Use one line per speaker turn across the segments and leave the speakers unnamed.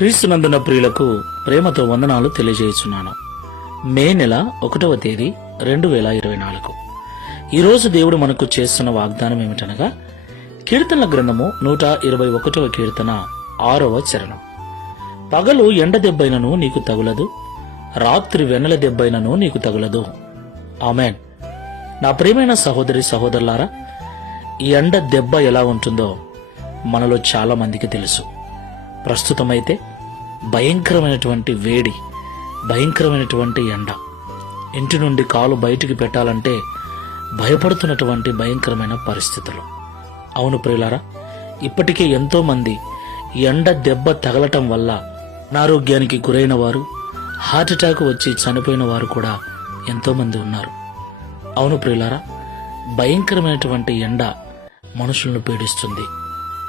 క్రీస్తునందున ప్రియులకు ప్రేమతో వందనాలు తెలియజేస్తున్నాను మే నెల ఒకటవ తేదీ రెండు వేల ఇరవై నాలుగు. ఈరోజు దేవుడు మనకు చేస్తున్న వాగ్దానం ఏమిటనగా కీర్తనల గ్రంథము నూట ఇరవై ఒకటవ కీర్తన ఆరవ చరణం. పగలు ఎండ దెబ్బైనను నీకు తగులదు రాత్రి వెన్నెల దెబ్బైనను నీకు తగులదు. ఆమెన్. నా ప్రియమైన సహోదరి సహోదరులారా ఈ ఎండ దెబ్బ ఎలా ఉంటుందో మనలో చాలా మందికి తెలుసు. ప్రస్తుతమైతే భయంకరమైనటువంటి వేడి భయంకరమైనటువంటి ఎండ. ఇంటి నుండి కాలు బయటికి పెట్టాలంటే భయపడుతున్నటువంటి భయంకరమైన పరిస్థితులు. అవును ప్రియులారా ఇప్పటికే ఎంతోమంది ఎండ దెబ్బ తగలటం వల్ల అనారోగ్యానికి గురైన వారు హార్ట్అటాక్ వచ్చి చనిపోయిన వారు కూడా ఎంతోమంది ఉన్నారు. అవును ప్రియులారా భయంకరమైనటువంటి ఎండ మనుషులను పీడిస్తుంది.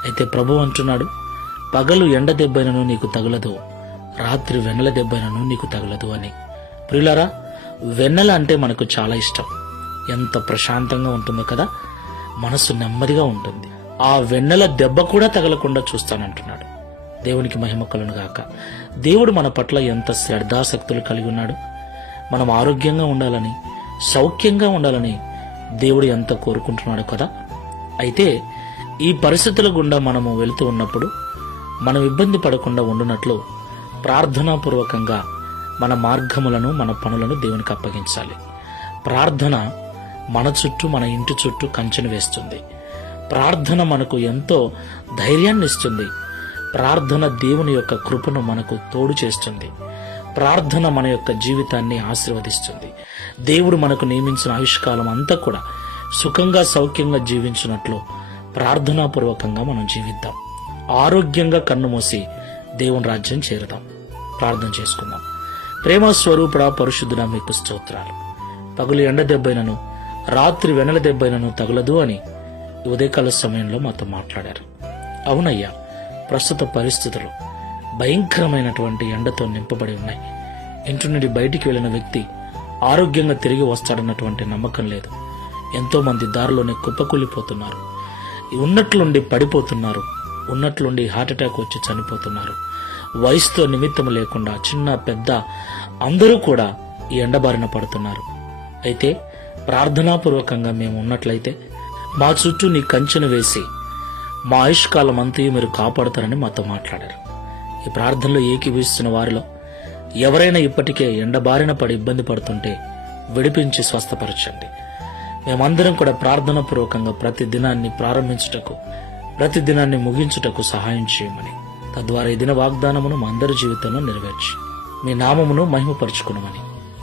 అయితే ప్రభు అంటున్నాడు పగలు ఎండ దెబ్బైనను నీకు తగలదు రాత్రి వెన్నెల దెబ్బైనను నీకు తగలదు అని. ప్రియులరా వెన్నెల అంటే మనకు చాలా ఇష్టం. ఎంత ప్రశాంతంగా ఉంటుందో కదా మనసు నెమ్మదిగా ఉంటుంది. ఆ వెన్నెల దెబ్బ కూడా తగలకుండా చూస్తానంటున్నాడు. దేవునికి మహిమ కలును గాక. దేవుడు మన పట్ల ఎంత శ్రద్ధాశక్తులు కలిగి ఉన్నాడు. మనం ఆరోగ్యంగా ఉండాలని సౌఖ్యంగా ఉండాలని దేవుడు ఎంత కోరుకుంటున్నాడు కదా. అయితే ఈ పరిస్థితుల గుండా మనము వెళుతూ ఉన్నప్పుడు మనం ఇబ్బంది పడకుండా ఉండునట్లు ప్రార్థనాపూర్వకంగా మన మార్గములను మన పనులను దేవునికి అప్పగించాలి. ప్రార్థన మన చుట్టూ మన ఇంటి చుట్టూ కంచెను వేస్తుంది. ప్రార్థన మనకు ఎంతో ధైర్యాన్ని ఇస్తుంది. ప్రార్థన దేవుని యొక్క కృపను మనకు తోడు చేస్తుంది. ప్రార్థన మన యొక్క జీవితాన్ని ఆశీర్వదిస్తుంది. దేవుడు మనకు నియమించిన ఆయుష్కాలం అంతా కూడా సుఖంగా సౌఖ్యంగా జీవించినట్లు ప్రార్థనాపూర్వకంగా మనం జీవిద్దాం. ఆరోగ్యంగా కన్ను మూసి దేవుని రాజ్యం చేరుదాం. ప్రార్థన చేసుకుందాం. ప్రేమ స్వరూపుడ పరిశుద్ధుడ మీకు స్తోత్రాలు. పగులు ఎండ దెబ్బైనను రాత్రి వెనల దెబ్బైనను తగలదు అని ఉదయకాల సమయంలో మాతో మాట్లాడారు. అవునయ్యా ప్రస్తుత పరిస్థితులు భయంకరమైనటువంటి ఎండతో నింపబడి ఉన్నాయి. ఇంటి నుండి బయటికి వెళ్ళిన వ్యక్తి ఆరోగ్యంగా తిరిగి వస్తాడన్నటువంటి నమ్మకం లేదు. ఎంతో మంది దారిలోనే కుప్పకూలిపోతున్నారు. ఉన్నట్లుండి పడిపోతున్నారు. ఉన్నట్లుండి హార్ట్అటాక్ వచ్చి చనిపోతున్నారు. వయసుతో నిమిత్తం లేకుండా చిన్న పెద్ద అందరూ కూడా ఈ ఎండబారిన పడుతున్నారు. అయితే ప్రార్థనాపూర్వకంగా మేము ఉన్నట్లయితే మా చుట్టూ నీ కంచెను వేసి మా ఆయుష్కాలం అంతయు మీరు కాపాడుతారని మాతో మాట్లాడారు. ఈ ప్రార్థనలో ఏకీభవిస్తున్న వారిలో ఎవరైనా ఇప్పటికే ఎండబారిన పడి ఇబ్బంది పడుతుంటే విడిపించి స్వస్థపరచండి. మేమందరం కూడా ప్రార్థన పూర్వకంగా ప్రతి దినాన్ని ప్రారంభించుటకు ప్రతి దినాన్ని ముగించుటకు సహాయం చేయమని. తద్వారా ఈ దిన వాగ్దానమును మా అందరి జీవితంలో నెరవేర్చి మీ నామమును మహిమపరుచుకునమని.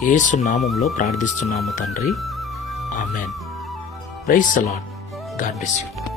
యేసు నామంలో ప్రార్థిస్తున్నాము తండ్రి. ఆమెన్. ప్రైస్ అలాడ్ గాడ్ బ్లెస్ యూ.